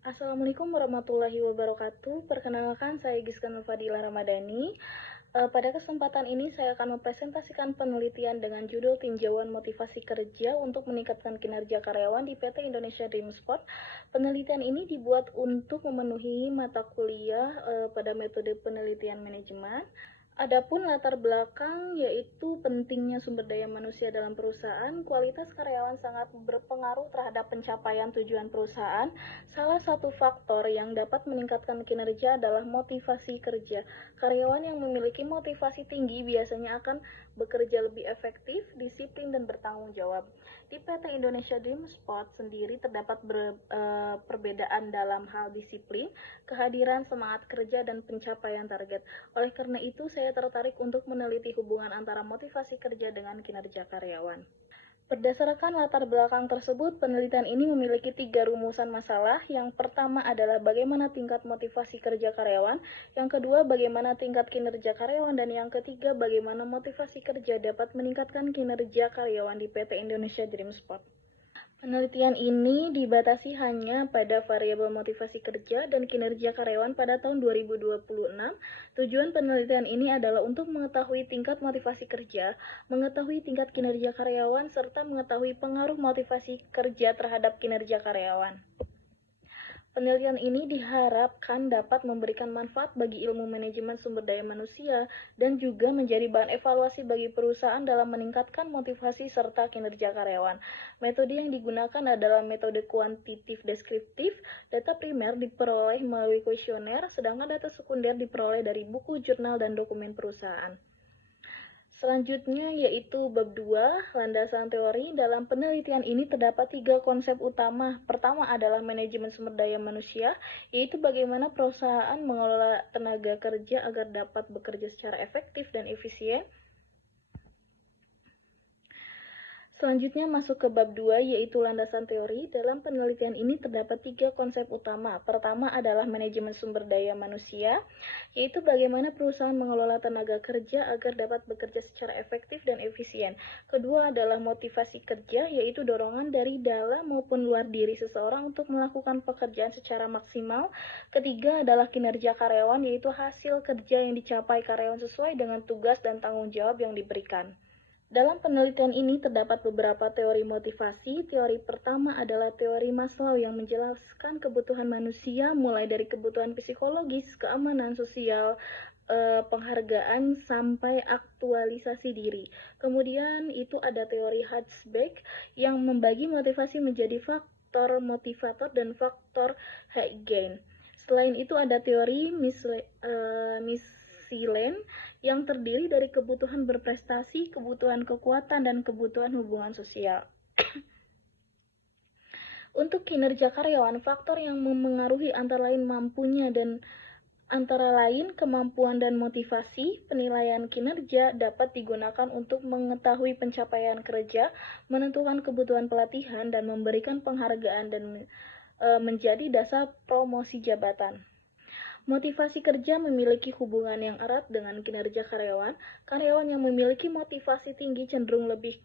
Assalamualaikum warahmatullahi wabarakatuh. Perkenalkan, saya Giska Nurfadila Ramadhani. Pada kesempatan ini saya akan mempresentasikan penelitian dengan judul Tinjauan Motivasi Kerja untuk Meningkatkan Kinerja Karyawan di PT Indonesia Dream Sport. Penelitian ini dibuat untuk memenuhi mata kuliah pada metode penelitian manajemen. Adapun latar belakang yaitu pentingnya sumber daya manusia dalam perusahaan, kualitas karyawan sangat berpengaruh terhadap pencapaian tujuan perusahaan. Salah satu faktor yang dapat meningkatkan kinerja adalah motivasi kerja. Karyawan yang memiliki motivasi tinggi biasanya akan bekerja lebih efektif, disiplin, dan bertanggung jawab. Di PT Indonesia Dream Sport sendiri terdapat perbedaan dalam hal disiplin, kehadiran semangat kerja, dan pencapaian target. Oleh karena itu, saya tertarik untuk meneliti hubungan antara motivasi kerja dengan kinerja karyawan. Berdasarkan latar belakang tersebut, penelitian ini memiliki 3 rumusan masalah. Yang pertama adalah bagaimana tingkat motivasi kerja karyawan, yang kedua bagaimana tingkat kinerja karyawan, dan yang ketiga bagaimana motivasi kerja dapat meningkatkan kinerja karyawan di PT Indonesia Dream Sport. Penelitian ini dibatasi hanya pada variabel motivasi kerja dan kinerja karyawan pada tahun 2026. Tujuan penelitian ini adalah untuk mengetahui tingkat motivasi kerja, mengetahui tingkat kinerja karyawan, serta mengetahui pengaruh motivasi kerja terhadap kinerja karyawan. Penelitian ini diharapkan dapat memberikan manfaat bagi ilmu manajemen sumber daya manusia dan juga menjadi bahan evaluasi bagi perusahaan dalam meningkatkan motivasi serta kinerja karyawan. Metode yang digunakan adalah metode kuantitatif deskriptif. Data primer diperoleh melalui kuesioner, sedangkan data sekunder diperoleh dari buku, jurnal, dan dokumen perusahaan. Selanjutnya yaitu bab 2, landasan teori. Dalam penelitian ini terdapat 3 konsep utama. Pertama adalah manajemen sumber daya manusia, yaitu bagaimana perusahaan mengelola tenaga kerja agar dapat bekerja secara efektif dan efisien. Selanjutnya masuk ke bab 2 yaitu landasan teori. Dalam penelitian ini terdapat 3 konsep utama. Pertama adalah manajemen sumber daya manusia, yaitu bagaimana perusahaan mengelola tenaga kerja agar dapat bekerja secara efektif dan efisien. Kedua adalah motivasi kerja, yaitu dorongan dari dalam maupun luar diri seseorang untuk melakukan pekerjaan secara maksimal. Ketiga adalah kinerja karyawan, yaitu hasil kerja yang dicapai karyawan sesuai dengan tugas dan tanggung jawab yang diberikan. Dalam penelitian ini terdapat beberapa teori motivasi. Teori pertama adalah teori Maslow yang menjelaskan kebutuhan manusia mulai dari kebutuhan psikologis, keamanan sosial, penghargaan, sampai aktualisasi diri. Kemudian itu ada teori Hertzberg yang membagi motivasi menjadi faktor motivator dan faktor Heighten. Selain itu ada teori Michelin yang terdiri dari kebutuhan berprestasi, kebutuhan kekuatan, dan kebutuhan hubungan sosial. Untuk kinerja karyawan, faktor yang memengaruhi antara lain kemampuan dan motivasi. Penilaian kinerja dapat digunakan untuk mengetahui pencapaian kerja, menentukan kebutuhan pelatihan, dan memberikan penghargaan dan menjadi dasar promosi jabatan. Motivasi kerja memiliki hubungan yang erat dengan kinerja karyawan. Karyawan yang memiliki motivasi tinggi cenderung lebih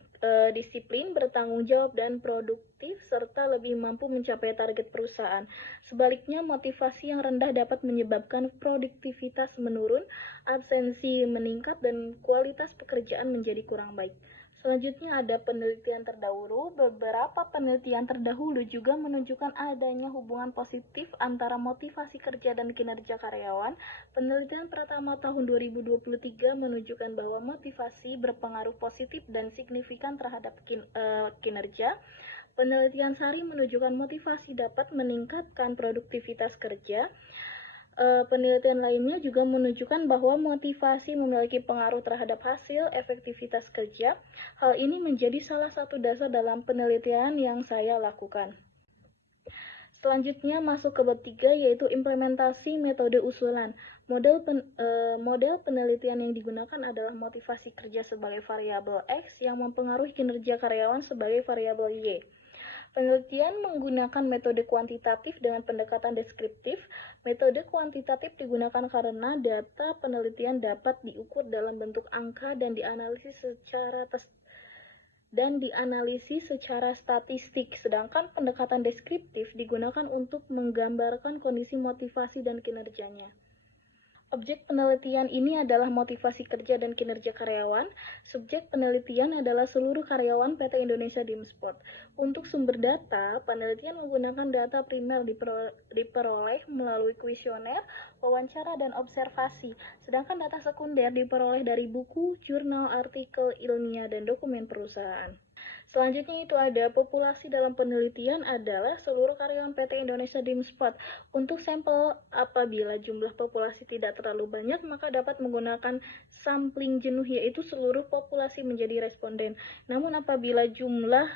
disiplin, bertanggung jawab, dan produktif, serta lebih mampu mencapai target perusahaan. Sebaliknya, motivasi yang rendah dapat menyebabkan produktivitas menurun, absensi meningkat, dan kualitas pekerjaan menjadi kurang baik. Selanjutnya ada penelitian terdahulu. Beberapa penelitian terdahulu juga menunjukkan adanya hubungan positif antara motivasi kerja dan kinerja karyawan. Penelitian pertama tahun 2023 menunjukkan bahwa motivasi berpengaruh positif dan signifikan terhadap kinerja. Penelitian SARI menunjukkan motivasi dapat meningkatkan produktivitas kerja. Penelitian lainnya juga menunjukkan bahwa motivasi memiliki pengaruh terhadap hasil efektivitas kerja. Hal ini menjadi salah satu dasar dalam penelitian yang saya lakukan. Selanjutnya masuk ke bab 3 yaitu implementasi metode usulan. Model penelitian yang digunakan adalah motivasi kerja sebagai variabel X yang mempengaruhi kinerja karyawan sebagai variabel Y. Penelitian menggunakan metode kuantitatif dengan pendekatan deskriptif. Metode kuantitatif digunakan karena data penelitian dapat diukur dalam bentuk angka dan dianalisis dan dianalisis secara statistik, sedangkan pendekatan deskriptif digunakan untuk menggambarkan kondisi motivasi dan kinerjanya. Objek penelitian ini adalah motivasi kerja dan kinerja karyawan. Subjek penelitian adalah seluruh karyawan PT Indonesia Dimsport. Untuk sumber data, penelitian menggunakan data primer diperoleh melalui kuesioner, wawancara, dan observasi. Sedangkan data sekunder diperoleh dari buku, jurnal, artikel ilmiah, dan dokumen perusahaan. Selanjutnya itu ada populasi dalam penelitian adalah seluruh karyawan PT Indonesia Dimsport. Untuk sampel apabila jumlah populasi tidak terlalu banyak, maka dapat menggunakan sampling jenuh, yaitu seluruh populasi menjadi responden. Namun apabila jumlah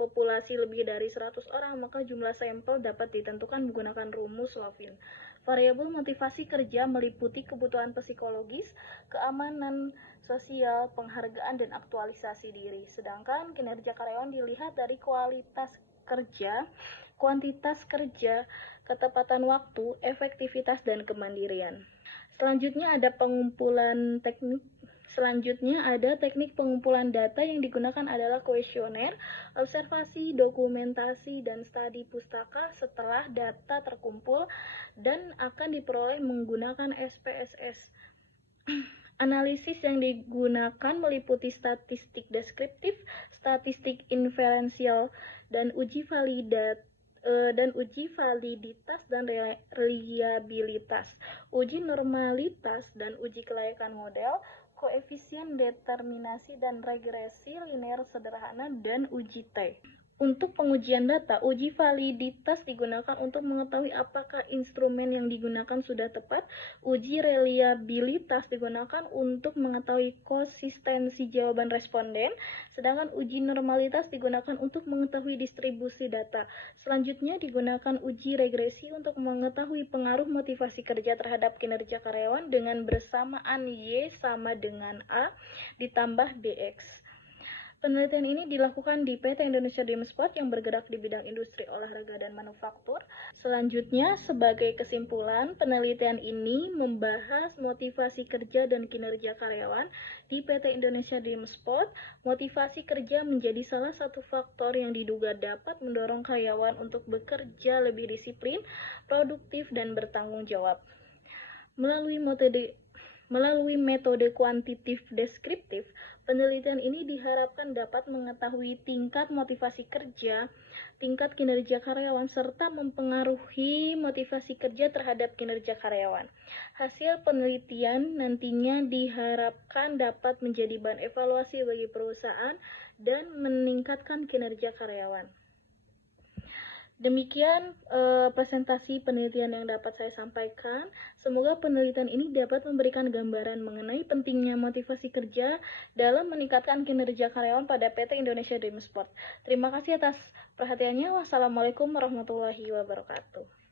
populasi lebih dari 100 orang, maka jumlah sampel dapat ditentukan menggunakan rumus Lovin. Variabel motivasi kerja meliputi kebutuhan psikologis, keamanan sosial, penghargaan, dan aktualisasi diri. Sedangkan kinerja karyawan dilihat dari kualitas kerja, kuantitas kerja, ketepatan waktu, efektivitas, dan kemandirian. Selanjutnya ada teknik pengumpulan data yang digunakan adalah kuesioner, observasi, dokumentasi, dan studi pustaka setelah data terkumpul dan akan diperoleh menggunakan SPSS. Analisis yang digunakan meliputi statistik deskriptif, statistik inferensial, dan uji validitas dan reliabilitas, uji normalitas dan uji kelayakan model, koefisien determinasi dan regresi linear sederhana, dan uji T. Untuk pengujian data, uji validitas digunakan untuk mengetahui apakah instrumen yang digunakan sudah tepat. Uji reliabilitas digunakan untuk mengetahui konsistensi jawaban responden, sedangkan uji normalitas digunakan untuk mengetahui distribusi data. Selanjutnya digunakan uji regresi untuk mengetahui pengaruh motivasi kerja terhadap kinerja karyawan dengan bersamaan Y sama dengan A ditambah BX. Penelitian ini dilakukan di PT Indonesia Dimsport yang bergerak di bidang industri olahraga dan manufaktur. Selanjutnya, sebagai kesimpulan, penelitian ini membahas motivasi kerja dan kinerja karyawan di PT Indonesia Dimsport. Motivasi kerja menjadi salah satu faktor yang diduga dapat mendorong karyawan untuk bekerja lebih disiplin, produktif, dan bertanggung jawab. Melalui metode kuantitatif deskriptif, penelitian ini diharapkan dapat mengetahui tingkat motivasi kerja, tingkat kinerja karyawan, serta mempengaruhi motivasi kerja terhadap kinerja karyawan. Hasil penelitian nantinya diharapkan dapat menjadi bahan evaluasi bagi perusahaan dan meningkatkan kinerja karyawan. Demikian presentasi penelitian yang dapat saya sampaikan. Semoga penelitian ini dapat memberikan gambaran mengenai pentingnya motivasi kerja dalam meningkatkan kinerja karyawan pada PT Indonesia Dimsport. Terima kasih atas perhatiannya. Wassalamualaikum warahmatullahi wabarakatuh.